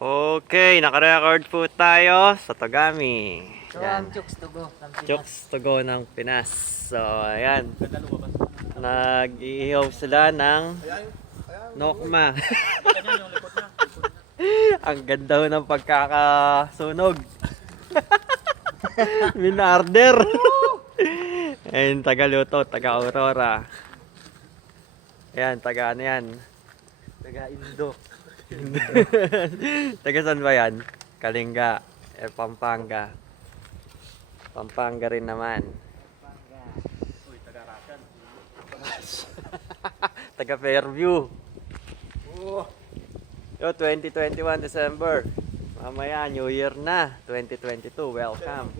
Okay, naka-record po tayo sa Tagami. So, Yan. Chooks to go ng Pinas. Chooks to go ng Pinas. So, ayan. Nag-iihaw sila ng Nokma. Ang ganda ho ng pagkakasunog. Minarder. Ayun, taga-luto, taga-Aurora. Ayan, taga ano yan? Taga-Indo. Taga saan ba yan? Kalinga. Pampanga. Pampanga rin naman. Uy, taga-Rakan. Taga Fairview. Yo, 2021 December. Mamaya, New Year na. 2022, welcome.